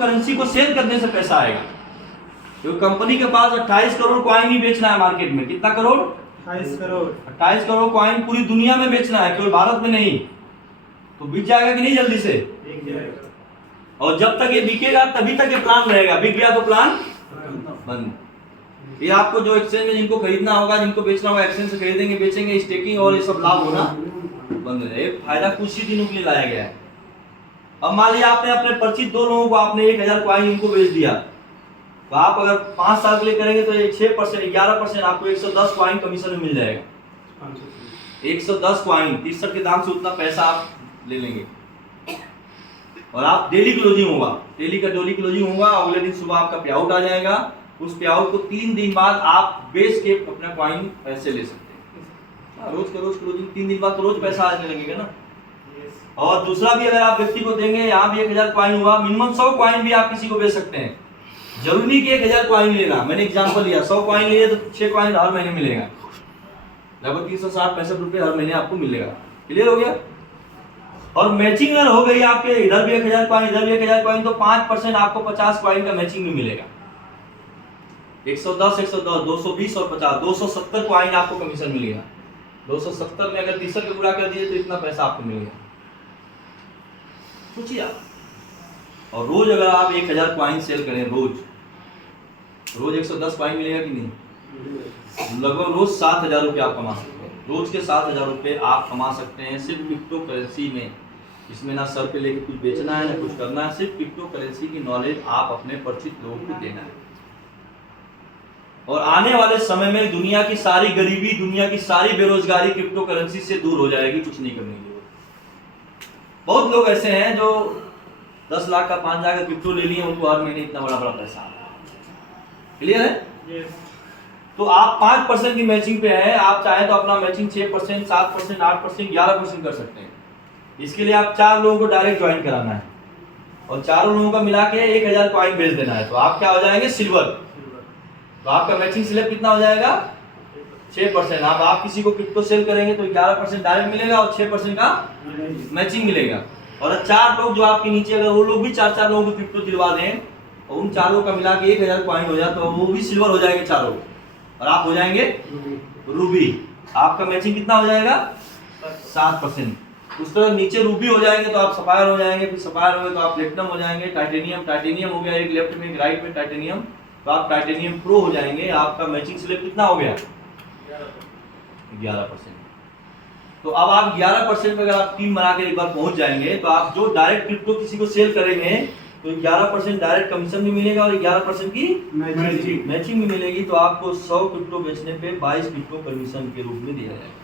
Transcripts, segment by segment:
Currency को cell करने से पैसा आएगा। तो कंपनी के पास 28 करोड़ कॉइन ही बेचना है मार्केट में। कितना करोड़? 28 करोड़ कॉइन पूरी दुनिया में बेचना है, केवल भारत में नहीं। तो बिक जाएगा कि नहीं जल्दी से? और जब तक ये बिकेगा तभी तक ये प्लान रहेगा, बिक गया तो प्लान बंद। ये आपको जो एक्सचेंज में जिनको खरीदना होगा, जिनको बेचना होगा, एक्सचेंज से खरीदेंगे, बेचेंगे, स्टेकिंग और ये सब लाभ होना बंद है। एक फायदा कुछ ही दिनों के लिए लाया गया है। अब मान लिया आपने अपने परिचित 2 लोगों को आपने 1000 कॉइन इनको बेच दिया, तो आप अगर 5 साल के लिए करेंगे तो 6% 11% आपको 110 कॉइन कमीशन में मिल जाएगा। 110 कॉइन 63 के दाम से उतना पैसा आप ले लेंगे। और आप डेली क्लोजिंग होगा, डेली क्लोजिंग होगा। अगले दिन सुबह आपका पे आउट आ जाएगा। उस पे आउट को 3 दिन बाद आप बेच के अपना कॉइन पैसे ले सकते हैं। रोज का रोज क्लोजिंग 3 दिन बाद तो रोज पैसा आने लगेगा ना। और दूसरा भी अगर आप व्यक्ति को देंगे, यहाँ भी 1000 कॉइन हुआ, मिनिमम 100 कॉइन भी आप किसी को बेच सकते हैं। जरूरी नहीं कि 1000 कॉइन लेना। मैंने एग्जांपल लिया, 100 कॉइन लिए तो 6 कॉइन हर महीने मिलेगा, लगभग 360-65 रुपए हर महीने आपको मिलेगा। क्लियर हो गया? और मैचिंग अगर हो गई आपके, इधर भी 1000 कॉइन, इधर भी 1000 कॉइन, तो 5% आपको 50 कॉइन का मैचिंग भी मिलेगा। 110, 220 और 50, 270 कॉइन आपको कमीशन मिलेगा। 270 में अगर 30 के गुणा कर दिए तो इतना पैसा आपको मिलेगा। सोचिए आप। और रोज अगर आप 1000 कॉइन सेल करें, रोज 110 कॉइन मिलेगा कि नहीं? लगभग रोज 7000 रुपये आप कमा सकते हैं। रोज के 7000 रुपये आप कमा सकते हैं सिर्फ क्रिप्टो करेंसी में। इसमें ना सर पे लेके कुछ बेचना है, ना कुछ करना है, सिर्फ क्रिप्टो करेंसी की नॉलेज आप अपने परिचित लोगों को देना है। और आने वाले समय में दुनिया की सारी गरीबी, दुनिया की सारी बेरोजगारी क्रिप्टो करेंसी से दूर हो जाएगी। कुछ नहीं करने की जरूरत। बहुत लोग ऐसे हैं जो 10 लाख का 5 लाख का क्रिप्टो ले लिए, उनको हर महीने इतना बड़ा पैसा आ रहा है। क्लियर है? तो आप 5% की मैचिंग पे है। आप चाहे तो अपना मैचिंग 6%, 7%, 8%, 11% कर सकते हैं। इसके लिए आप 4 लोगों को डायरेक्ट ज्वाइन कराना है और चारों लोगों का मिला के 1000 कॉइन भेज देना है। तो आप क्या हो जाएंगे? सिल्वर। तो आपका मैचिंग स्लैब कितना हो जाएगा? 6%। आप किसी को क्रिप्टो सेल करेंगे तो 11% डायरेक्ट मिलेगा और 6% का मैचिंग मिलेगा। और 4 लोग जो आपके नीचे, अगर वो लोग भी 4 लोगों को क्रिप्टो दिलवा दें और उन 4 का मिला के 1000 कॉइन हो जाए तो वो भी सिल्वर हो जाएंगे चारों, और आप हो जाएंगे रूबी। आपका मैचिंग कितना हो जाएगा? 7%। उस तरह नीचे रूबी हो जाएंगे तो आप सफायर हो जाएंगे, फिर सफायर हो गए तो आप प्लेटिनम हो जाएंगे, टाइटेनियम हो गया, एक लेफ्ट में एक राइट में टाइटेनियम, तो आप टाइटेनियम प्रो हो जाएंगे। आपका मैचिंग स्लैब कितना हो गया? 11%। तो अब आप 11% पे अगर आप टीम बना के एक बार पहुंच जाएंगे तो आप जो डायरेक्ट क्रिप्टो किसी को सेल करेंगे तो 11% डायरेक्ट कमीशन भी मिलेगा और 11% की मैचिंग भी मिलेगी। तो आपको 100 क्रिप्टो बेचने पे 22 क्रिप्टो कमीशन के रूप में दिया जाएगा।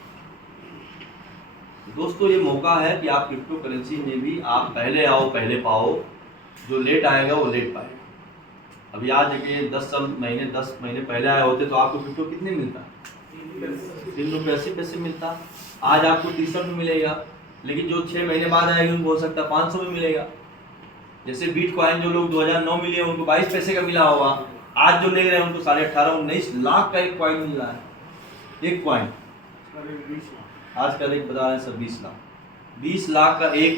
दोस्तों, ये मौका है कि आप क्रिप्टो करेंसी में भी आप पहले आओ पहले पाओ। जो लेट आएगा वो लेट पाएगा। अभी आज देखिए 10 महीने पहले आए होते तो आपको क्रिप्टो कितने मिलता? 3 रुपये 80 पैसे मिलता। आज आपको 30 में मिलेगा, लेकिन जो 6 महीने बाद आएगी उनको हो सकता है 500 में मिलेगा। जैसे बिटकॉइन जो लोग 2009 मिले उनको 22 पैसे का मिला होगा, आज जो ले रहे हैं उनको 18.5-19 लाख का एक कॉइन मिल रहा है। एक कॉइन आज का रेट बता रहे हैं सर 20 लाख। 20 लाख का एक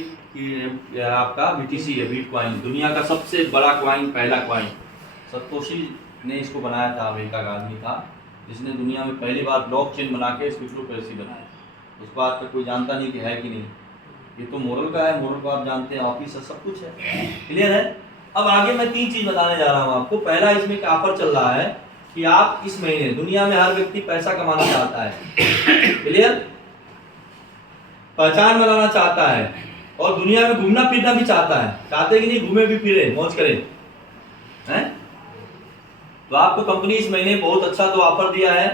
आपका बीटीसी है, बिटकॉइन। दुनिया का सबसे बड़ा कॉइन, पहला कॉइन। सतोशी ने इसको बनाया था, अमेरिका का आदमी था जिसने दुनिया में पहली बार ब्लॉकचेन बना के क्रिप्टो करेंसी बनाया। उसको आज तक कोई जानता नहीं कि है कि नहीं। ये तो मोरल का है, मोरल को आप जानते हैं, ऑफिस है, सब कुछ है। क्लियर है? अब आगे मैं 3 चीज बताने जा रहा हूँ आपको। पहला, इसमें एक ऑफर चल रहा है कि आप इस महीने, दुनिया में हर व्यक्ति पैसा कमाना चाहता है, क्लियर, पहचान बनाना चाहता है और दुनिया में घूमना फिरना भी चाहता है। चाहते कि नहीं? घूमे भी फिरे, मौज करें, हैं? तो आपको कंपनी इस महीने बहुत अच्छा तो ऑफर दिया है।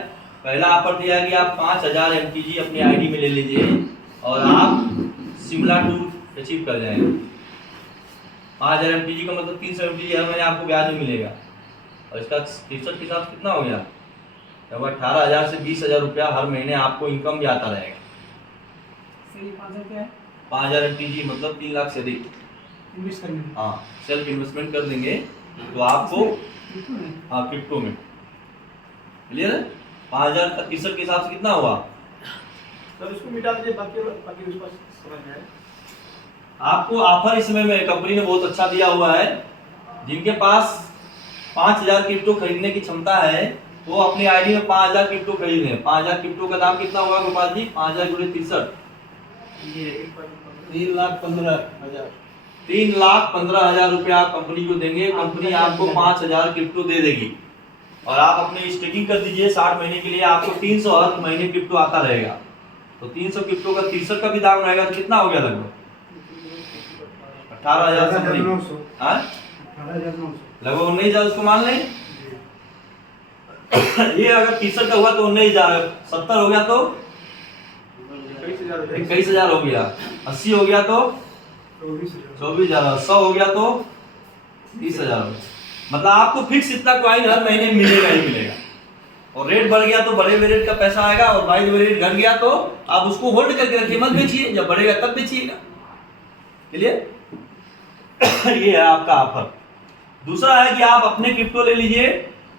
पहला ऑफर दिया है कि आप 5000 MTG अपनी आईडी में ले लीजिए और आप शिमला टूर अचीव कर जाएंगे। 5000 MTG का मतलब 300 MTG हर महीने आपको ब्याज में मिलेगा। और इसका 63 के साथ कितना हो गया? तब 18,000 से 20,000 रुपया हर महीने आपको इनकम भी आता रहेगा। 5000 MTG मतलब 3 लाख से अधिक। हाँ, सेल्फ इन्वेस्टमेंट कर देंगे तो आपको, हाँ, क्रिप्टो में। क्लियर है? 5000 का 63 के हिसाब से कितना हुआ? सर इसको मिटा दीजिए, बाकी उसको समझ में आए। आपको ऑफर इस समय में कंपनी ने बहुत अच्छा दिया हुआ है। जिनके पास 5000 क्रिप्टो खरीदने की क्षमता है वो अपनी आईडी में 5000 क्रिप्टो खरीद लें। 5000 क्रिप्टो का दाम कितना होगा गोपाल जी? 5000 गुणे 63, ये 3,15,000। 3,15,000 रुपया आप कंपनी को देंगे। कंपनी आपको 5000 क्रिप्टो दे देगी और आप अपने स्टेकिंग कर दीजिए 60 महीने के लिए। आपको 300 हर महीने क्रिप्टो आता रहेगा। तो 300 क्रिप्टो का 63 का भी दाम रहेगा तो कितना हो गया? लगभग 18,000 समथिंग। हाँ, लगभग 19,000 उसको मान लें। ये अगर 63 का हुआ तो 19,000, 70 हो गया तो 21,000 हो गया, 80 हो गया तो 24,000, 100 हो गया तो 30,000 हो गया। मतलब आपको फिक्स इतना कॉइन हर महीने मिलेगा ही मिलेगा। और रेट बढ़ गया तो बढ़े हुए रेट का पैसा आएगा और बाई हुए रेट घट गया तो आप उसको होल्ड करके रखिए, मत बेचिए। जब बढ़ेगा तब बेचिएगा। क्लियर? ये है आपका ऑफर। दूसरा है कि आप अपने क्रिप्टो ले लीजिए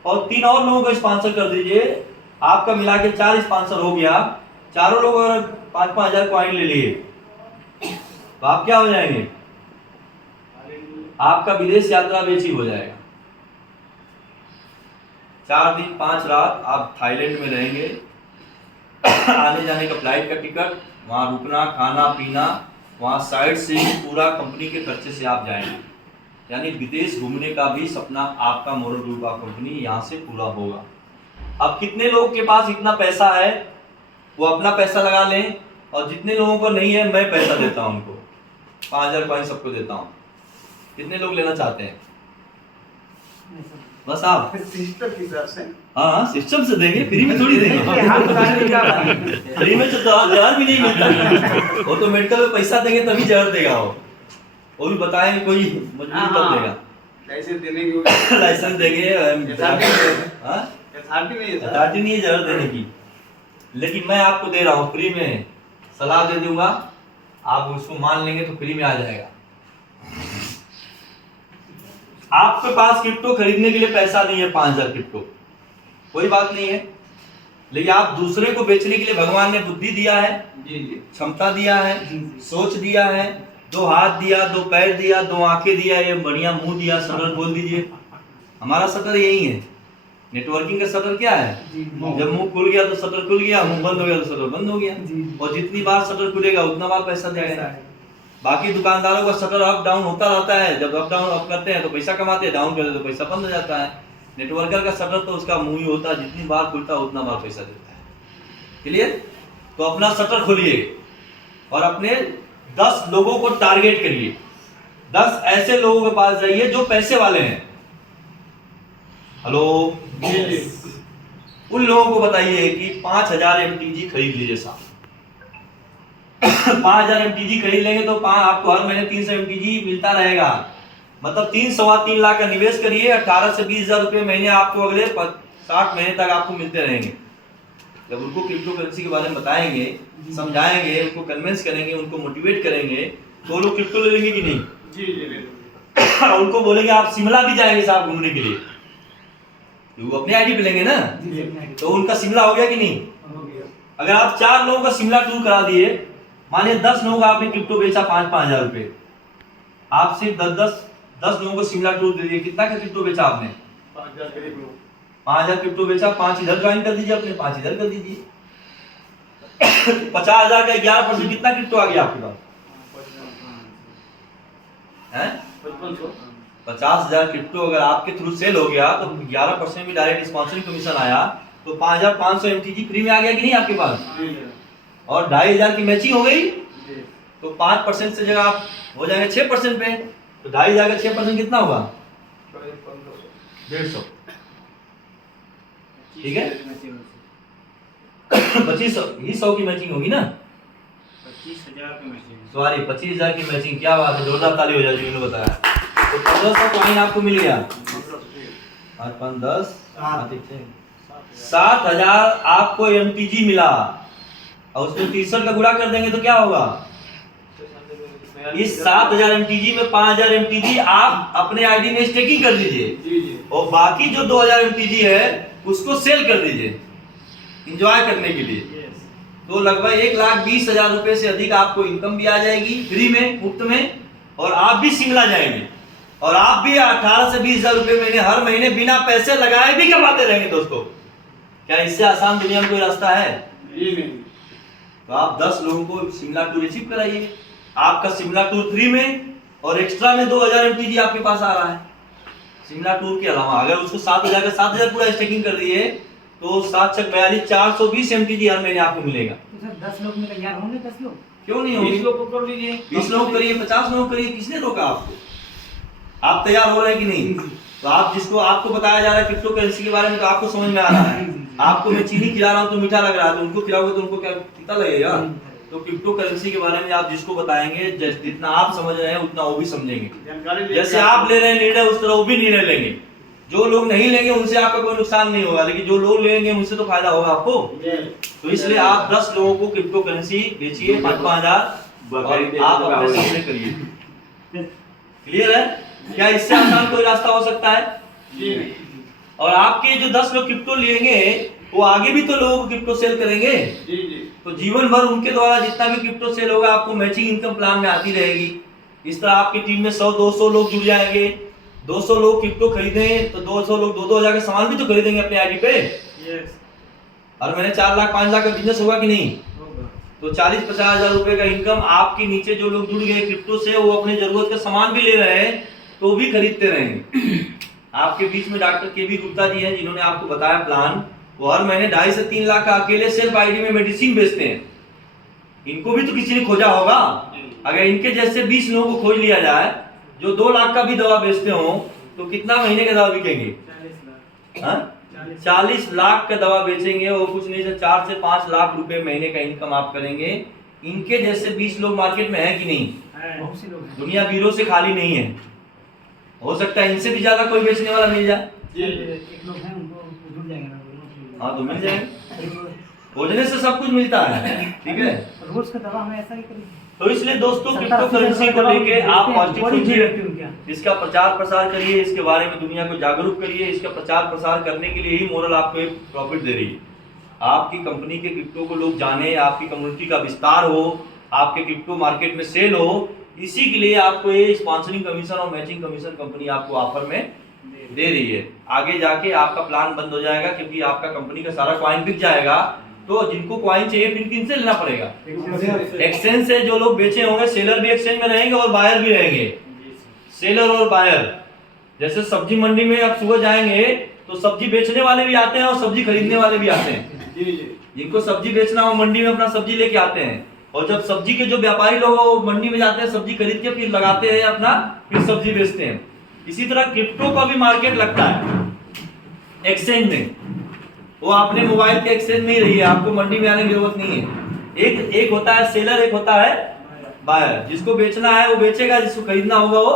और 3 और लोगों को स्पॉन्सर कर दीजिए। आपका मिला के 4 स्पॉन्सर हो गया। चारों लोग अगर 5-5 हजार कॉइन ले लिए तो आप क्या हो जाएंगे? आपका विदेश यात्रा बेची हो जाएगा। 4 दिन 5 रात आप थाईलैंड में रहेंगे। आने जाने का फ्लाइट का टिकट, वहां रुकना, खाना पीना, वहां साइड से पूरा कंपनी के खर्चे से आप जाएंगे। यानी विदेश घूमने का भी सपना आपका मोरल ग्रुप ऑफ कंपनी यहाँ से पूरा होगा। अब कितने लोगों के पास इतना पैसा है वो अपना पैसा लगा लें, और जितने लोगों को नहीं है मैं पैसा देता हूँ उनको, 5,000 कॉइन सबको देता हूँ। कितने लोग लेना चाहते हैं? बस आप सिस्टम के हिसाब से। हाँ, सिस्टम से देंगे, फ्री में थोड़ी देंगे। फ्री में तो जहर भी नहीं मिलता। वो तो मेडिकल में पैसा देंगे तभी जहर देगा। वो भी बताएंगे, कोई मजबूर कर देगा। लाइसेंस देने की लाइसेंस देंगे। अथॉरिटी नहीं है जहर देने की, लेकिन मैं आपको दे रहा हूँ फ्री में, सलाह दे दूंगा। आप उसको मान लेंगे तो फ्री में आ जाएगा। आपके पास क्रिप्टो खरीदने के लिए पैसा नहीं है 5,000 क्रिप्टो, कोई बात नहीं है। लेकिन आप दूसरे को बेचने के लिए भगवान ने बुद्धि दिया है, क्षमता दिया है, सोच दिया है, 2 हाथ दिया, 2 पैर दिया, 2 आंखें दिया, ये बढ़िया मुंह दिया। शटर बोल दीजिए। हमारा शटर यही है। नेटवर्किंग का शटर क्या है? जब मुंह खुल गया तो शटर खुल गया, मुंह बंद हो गया तो शटर बंद हो गया। और जितनी बार शटर खुलेगा उतना बार पैसा देगा। बाकी दुकानदारों का शटर अप डाउन होता रहता है। जब अप डाउन अप करते हैं तो पैसा कमाते हैं, डाउन करते तो पैसा बंद हो जाता है। नेटवर्कर का शटर तो उसका मुंह ही होता है, जितनी बार खुलता है उतना बार पैसा देता है। क्लियर? तो अपना शटर खोलिए और अपने 10 लोगों को टारगेट करिए। 10 ऐसे लोगों के पास जाइए जो पैसे वाले हैं। हेलो, उन लोगों को बताइए कि 5,000 MTG खरीद लीजिए साहब। 5,000 MTG खरीद लेंगे तो आपको हर महीने 300 MTG मिलता रहेगा। मतलब 3-3.25 लाख का निवेश करिए, 18 से 20,000 रुपये महीने आपको अगले 60 महीने तक आपको मिलते रहेंगे। जब उनको क्रिप्टो करेंसी के बारे में बताएंगे, समझाएंगे, उनको कन्विंस करेंगे, उनको मोटिवेट करेंगे तो वो लोग क्रिप्टो ले लेंगे कि नहीं? जी ले लेंगे। उनको बोलेंगे आप शिमला भी जाएंगे साहब घूमने के लिए, वो अपने आईडी पे लेंगे ना, तो उनका शिमला हो गया कि नहीं? अगर आप 4 लोगों का शिमला टूर करा दिए, मानिए 10 लोगों का आपने क्रिप्टो बेचा 5-5 हजार रुपए, आप सिर्फ 10 लोगों को शिमला टूर दे दिए, कितना का क्रिप्टो बेचा आपने? 5,000 क्रिप्टो बेचा। 5 इधर ज्वाइन कर दीजिए, अपने 5 इधर कर दीजिए। 50,000 का 11% कितना क्रिप्टो आ गया आपके पास? 50,000 क्रिप्टो अगर आपके थ्रू सेल हो गया तो 11% भी डायरेक्ट स्पॉन्सरिंग कमीशन आया तो 5,500 MTG फ्री में आ गया कि नहीं आपके पास? और 2,500 की मैचिंग हो गई तो 5% से जगह आप हो जाएंगे 6% पे, तो 2,500 का 6% कितना होगा? 150। ठीक है, 25,100 की मैचिंग होगी ना? 25,000 की मैचिंग, सॉरी 25,000 की मैचिंग। क्या बात है, जोरदार ताली हो जाए जिन्होंने बताया। तो 1,500 कॉइन आपको मिल गया। 5 5 10 7,000 आपको MTG मिला और उसमें 63 का गुणा कर देंगे तो क्या होगा? इस 7,000 MTG में 5,000 MTG आप अपने आईडी में स्टेकिंग कर दीजिए और बाकी जो 2,000 MTG है उसको सेल कर दीजिए एंजॉय करने के लिए। तो लगभग 1,20,000 रुपए से अधिक आपको इनकम भी आ जाएगी फ्री में, मुफ्त में, और आप भी शिमला जाएंगे और आप भी 18 से 20 हजार रुपए महीने हर महीने बिना पैसे लगाए भी कमाते रहेंगे दोस्तों। क्या इससे आसान दुनिया में कोई रास्ता है? जी नहीं। तो आप 10 लोगों को शिमला टूर रिसीव कराइए, आपका शिमला टूर फ्री में और एक्स्ट्रा में 2000 MTG आपके पास आ रहा है। शिमला टूर के अलावा अगर उसको 7000 का 7000 पूरा स्टेकिंग कर दिए तो 7 6 42 420 MTG हर महीने आपको मिलेगा। तो सर 10 लोग में तैयार होंगे? 10 लोग क्यों नहीं होंगे? 20 लोग को कर लीजिए, 20 लोग करिए, 50 लोग करिए, किसने रोका आपको? आप तैयार हो रहे हैं कि नहीं? तो आप जिसको आपको बताया जा रहा है क्रिप्टो करेंसी के बारे में तो आपको समझ में आ रहा है। आपको मैं चीनी खिला रहा हूँ तो मीठा लग रहा है, तो उनको खिलाओगे तो उनको क्या पता लगेगा? तो क्रिप्टो करेंसी के बारे में आप जिसको बताएंगे जितना आप समझ रहे हैं उतना वो भी समझेंगे। जानकारी जैसे आप ले रहे हैं निर्णय उस तरह वो भी निर्णय लेंगे। जो लोग नहीं लेंगे उनसे आपका कोई नुकसान नहीं होगा, लेकिन जो लोग लेंगे उनसे तो फायदा होगा आपको। तो इसलिए आप 10 लोगों को क्रिप्टो करेंसी बेचिए 5-5 हजार और आप अपने सामने करिए। क्लियर है? क्या इससे आसान कोई रास्ता हो सकता है? जी नहीं। और आपके जो 10 लोग क्रिप्टो लेंगे वो आगे भी तो लोगों को क्रिप्टो सेल करेंगे। जी जी। तो जीवन भर उनके द्वारा जितना भी क्रिप्टो सेल होगा आपको मैचिंग इनकम प्लान में आती रहेगी। इस तरह आपकी टीम में 100-200 लोग जुड़ जाएंगे। 200 लोग क्रिप्टो खरीदें तो 200 लोग 2-2 हजार का सामान भी तो खरीदेंगे अपने आईडी पे। यस और मैंने 4 लाख 5 लाख का बिजनेस होगा कि नहीं? होगा। तो 40-50 हजार रुपए का इनकम आपके नीचे जो लोग जुड़ गए क्रिप्टो से वो अपने जरूरत का सामान भी ले रहे हैं तो भी खरीदते रहेंगे। आपके बीच में डॉक्टर केबी गुप्ता जी हैं जिन्होंने आपको बताया प्लान। वो हर महीने 2.5 से 3 लाख का अकेले सेल्फ आईडी में मेडिसिन बेचते हैं। इनको भी तो किसी ने खोजा होगा। अगर इनके जैसे 20 लोगों को खोज लिया जाए जो 2 लाख का भी दवा बेचते हो तो कितना महीने का दवा बिकेंगे? 40 लाख। हाँ? 40 लाख का दवा बेचेंगे वो कुछ नहीं से 4 से 5 लाख रुपए महीने का इनकम आप करेंगे। इनके जैसे 20 लोग मार्केट में है कि नहीं? है। बहुत से लोग हैं। दुनिया वीरों से खाली नहीं है। हो सकता है इनसे भी ज्यादा कोई बेचने वाला मिल जाए। एक लोग हैं उनको जुड़ जाएंगे ना। हाँ तो मिल जाएगा। खोजने से सब कुछ मिलता है। ठीक है? रोज का दवा हमें ऐसा ही करिए। तो इसलिए दोस्तों क्रिप्टो करेंसी को लेके आप पॉजिटिव सोचिए, इसका प्रचार प्रसार करिए, इसके बारे में दुनिया को जागरूक करिए। इसका प्रचार प्रसार करने के लिए ही मोरल आपको एक प्रॉफिट दे रही है। आपकी कंपनी के क्रिप्टो को लोग जाने, आपकी कम्युनिटी का विस्तार हो, आपके क्रिप्टो मार्केट में सेल हो, इसी के लिए आपको ये स्पॉन्सरिंग कमीशन और मैचिंग कमीशन कंपनी आपको ऑफर में दे रही है। आगे जाके आपका प्लान बंद हो जाएगा क्योंकि आपका कंपनी का सारा कॉइन बिक जाएगा। तो जिनको कॉइन चाहिए फिर किनसे लेना पड़ेगा? एक्सचेंज से। जो लोग बेचे होंगे सेलर भी एक्सचेंज में रहेंगे और बायर भी रहेंगे। सेलर और बायर जैसे सब्जी मंडी में आप सुबह जाएंगे तो सब्जी बेचने वाले भी आते हैं और सब्जी खरीदने वाले भी आते हैं। जिनको सब्जी बेचना हो मंडी में अपना सब्जी लेके आते हैं और जब सब्जी के जो व्यापारी लोग हो मंडी में जाते हैं सब्जी खरीद के फिर लगाते हैं अपना, फिर सब्जी बेचते हैं। इसी तरह क्रिप्टो का भी मार्केट लगता है एक्सचेंज में। वो आपने मोबाइल के एक्सचेंज में ही रही है, आपको मंडी में आने की जरूरत नहीं है। एक होता है सेलर, एक होता है बायर। जिसको बेचना है वो बेचेगा, जिसको खरीदना होगा वो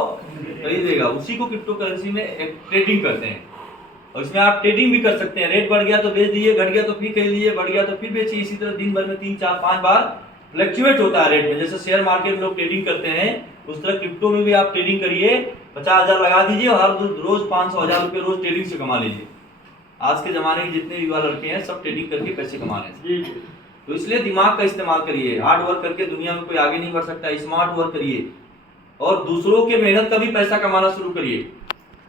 खरीदेगा। उसी को क्रिप्टो करेंसी में ट्रेडिंग करते हैं और इसमें आप ट्रेडिंग भी कर सकते हैं। रेट बढ़ गया तो बेच दीजिए, घट गया तो फिर खरीद लीजिए, बढ़ गया तो फिर बेचिए। इसी तरह दिन भर में 3 4 5 बार फ्लक्चुएट होता है रेट में। जैसे शेयर मार्केट में लोग ट्रेडिंग करते हैं उस तरह क्रिप्टो में भी आप ट्रेडिंग करिए। 50,000 लगा दीजिए और हर रोज 500,000 रुपए रोज ट्रेडिंग से कमा लीजिए। आज के जमाने के जितने युवा लड़के हैं सब ट्रेडिंग करके पैसे कमा रहे हैं। तो इसलिए दिमाग का इस्तेमाल करिए। हार्ड वर्क करके दुनिया में कोई आगे नहीं बढ़ सकता। स्मार्ट वर्क करिए और दूसरों के मेहनत का भी पैसा कमाना शुरू करिए।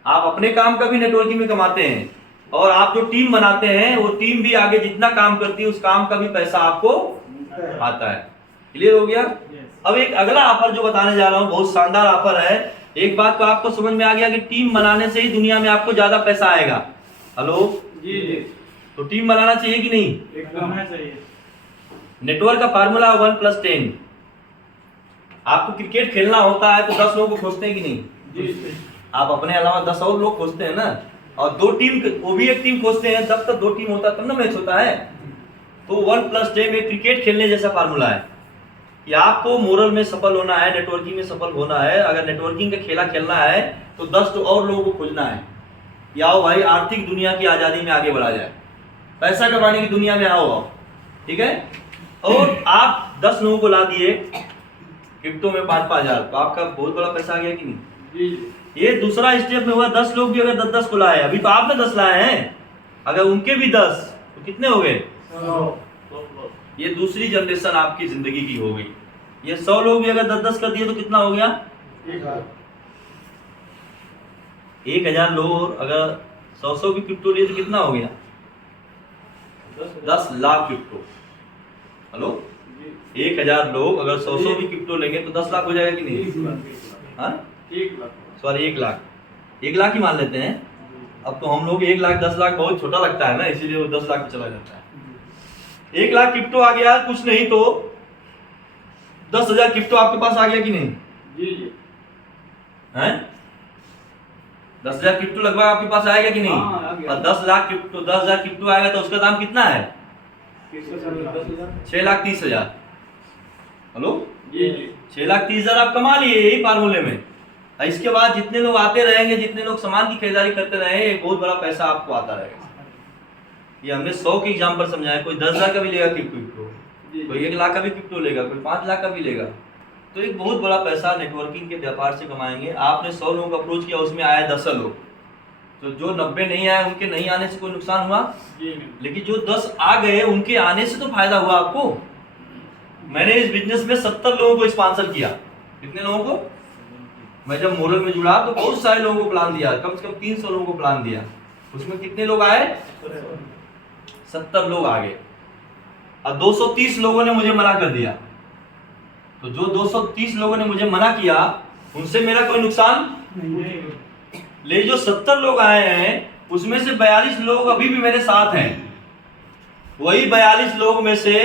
आप अपने काम का भी नेटवर्किंग में कमाते हैं और आप जो टीम बनाते हैं वो टीम भी आगे जितना काम करती है उस काम का भी पैसा आपको आता है। क्लियर हो गया? अब एक अगला ऑफर जो बताने जा रहा हूँ बहुत शानदार ऑफर है। एक बात तो आपको समझ में आ गया कि टीम बनाने से ही दुनिया में आपको ज्यादा पैसा आएगा। हेलो जी जी। तो टीम बनाना चाहिए कि नहीं? एकदम चाहिए। नेटवर्क का फार्मूला 1+10। आपको क्रिकेट खेलना होता है तो 10 लोगों को खोजते हैं कि नहीं? जी। आप अपने अलावा 10 और लोग खोजते हैं ना, और 2 टीम वो भी एक टीम खोजते हैं। जब तक 2 टीम होता है तब ना मैच होता है। तो 1+10 में क्रिकेट खेलने जैसा फार्मूला है कि आपको मोरल में सफल होना है, नेटवर्किंग में सफल होना है। अगर नेटवर्किंग का खेला खेलना है तो 10 और लोगों को खोजना है कि आओ भाई आर्थिक दुनिया की आज़ादी में आगे बढ़ा जाए, पैसा कमाने की दुनिया में आओ। ठीक है? और आप 10 लोगों को ला दिए क्रिप्टो में 5-5 हजार, तो आपका बहुत बड़ा पैसा आ गया कि नहीं? जी। ये दूसरा स्टेप में हुआ। 10 लोग भी अगर 10-10 को लाए, अभी तो आपने 10 लाए हैं, अगर उनके भी 10 तो कितने हो गए? 100। ये दूसरी जनरेशन आपकी जिंदगी की हो गई। ये 100 लोग भी अगर 10-10 कर दिए तो कितना हो गया? 1000 लोग अगर 100 की क्रिप्टो लिए तो कितना हो गया? 10 लाख क्रिप्टो। हेलो, 1000 लोग अगर 100 की क्रिप्टो लेंगे तो 10 लाख हो जाएगा कि नहीं? हाँ, 1 लाख। सॉरी 1 लाख, 1 लाख ही मान लेते हैं। अब तो हम लोग 1 लाख 10 लाख बहुत छोटा लगता है ना, इसीलिए वो 10 लाख पे चला जाता है। 1 लाख क्रिप्टो आ गया, कुछ नहीं तो 10,000 क्रिप्टो आपके पास आ गया कि नहीं? जी जी। हैं? 10,000 क्रिप्टो लगभग आपके पास आएगा कि नहीं? हाँ, आ गया। और 10 लाख क्रिप्टो, 10,000 क्रिप्टो आएगा तो उसका दाम कितना है? 6,30,000। हेलो, जी जी। 6,30,000 आप कमा लिए यही फार्मूले में। और इसके बाद जितने लोग आते रहेंगे, जितने लोग सामान की खरीदारी करते रहे, एक बहुत बड़ा पैसा आपको आता रहेगा। ये हमने 100 के एग्जाम्पल समझाया। कोई 10,000 का भी लेगा क्रिप्टो, कोई 1 लाख का भी क्रिप्टो लेगा, कोई 5 लाख का भी लेगा। तो एक बहुत बड़ा पैसा नेटवर्किंग के व्यापार से कमाएंगे। आपने 100 लोगों को अप्रोच किया, उसमें आया 10 लोग, तो जो 90 नहीं आए उनके नहीं आने से कोई नुकसान हुआ? जी लेकिन जो 10 आ गए उनके आने से तो फायदा हुआ आपको। मैंने इस बिजनेस में 70 लोगों को स्पॉन्सर किया। कितने लोगों को? मैं जब मोरल में जुड़ा तो बहुत सारे लोगों को प्लान दिया, कम से कम 300 लोगों को प्लान दिया। उसमें कितने लोग आए? 70 लोग आ गए। और 230 लोगों ने मुझे मना कर दिया। तो जो 230 लोगों ने मुझे मना किया उनसे मेरा कोई नुकसान नहीं। ले। जो 70 लोग आए हैं उसमें से 42 लोग अभी भी मेरे साथ हैं। वही 42 लोग में से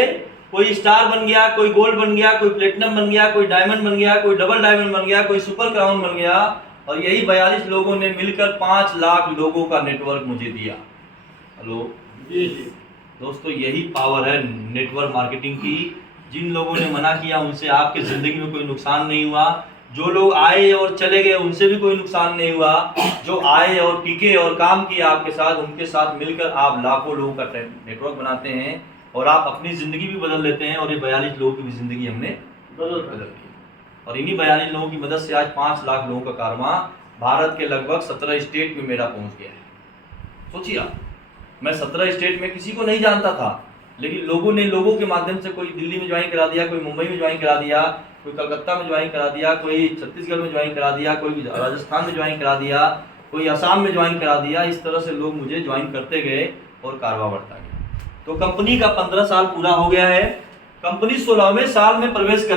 कोई स्टार बन गया, कोई गोल्ड बन गया, कोई प्लेटिनम बन गया, कोई डायमंड बन गया, कोई डबल डायमंड बन गया, कोई सुपर क्राउन बन गया। और यही 42 लोगों ने मिलकर 5 लाख लोगों का नेटवर्क मुझे दिया। हेलो जी जी। दोस्तों, यही पावर है नेटवर्क मार्केटिंग की। जिन लोगों ने मना किया उनसे आपके जिंदगी में कोई नुकसान नहीं हुआ। जो लोग आए और चले गए उनसे भी कोई नुकसान नहीं हुआ। जो आए और टिके और काम किया आपके साथ, उनके साथ मिलकर आप लाखों लोगों का नेटवर्क बनाते हैं और आप अपनी जिंदगी भी बदल लेते हैं। और ये 42 लोगों की भी जिंदगी हमने बदल दी। और इन्हीं 42 लोगों की मदद से आज 5 लाख लोगों का कारवां भारत के लगभग 17 स्टेट में मेरा पहुंच गया है। सोचिए आप, मैं 17 स्टेट में किसी को नहीं जानता था, लेकिन लोगों के माध्यम से कोई दिल्ली में ज्वाइन करा दिया, कोई मुंबई में ज्वाइन करा दिया, कोई कलकत्ता में ज्वाइन करा दिया, कोई छत्तीसगढ़ में ज्वाइन करा दिया, कोई राजस्थान में ज्वाइन करा दिया, कोई असम में ज्वाइन करा दिया। इस तरह से लोग मुझे ज्वाइन करते गए और कारवां बढ़ता गया। तो कंपनी का 15 साल पूरा हो गया है। कंपनी 16वें साल में प्रवेश कर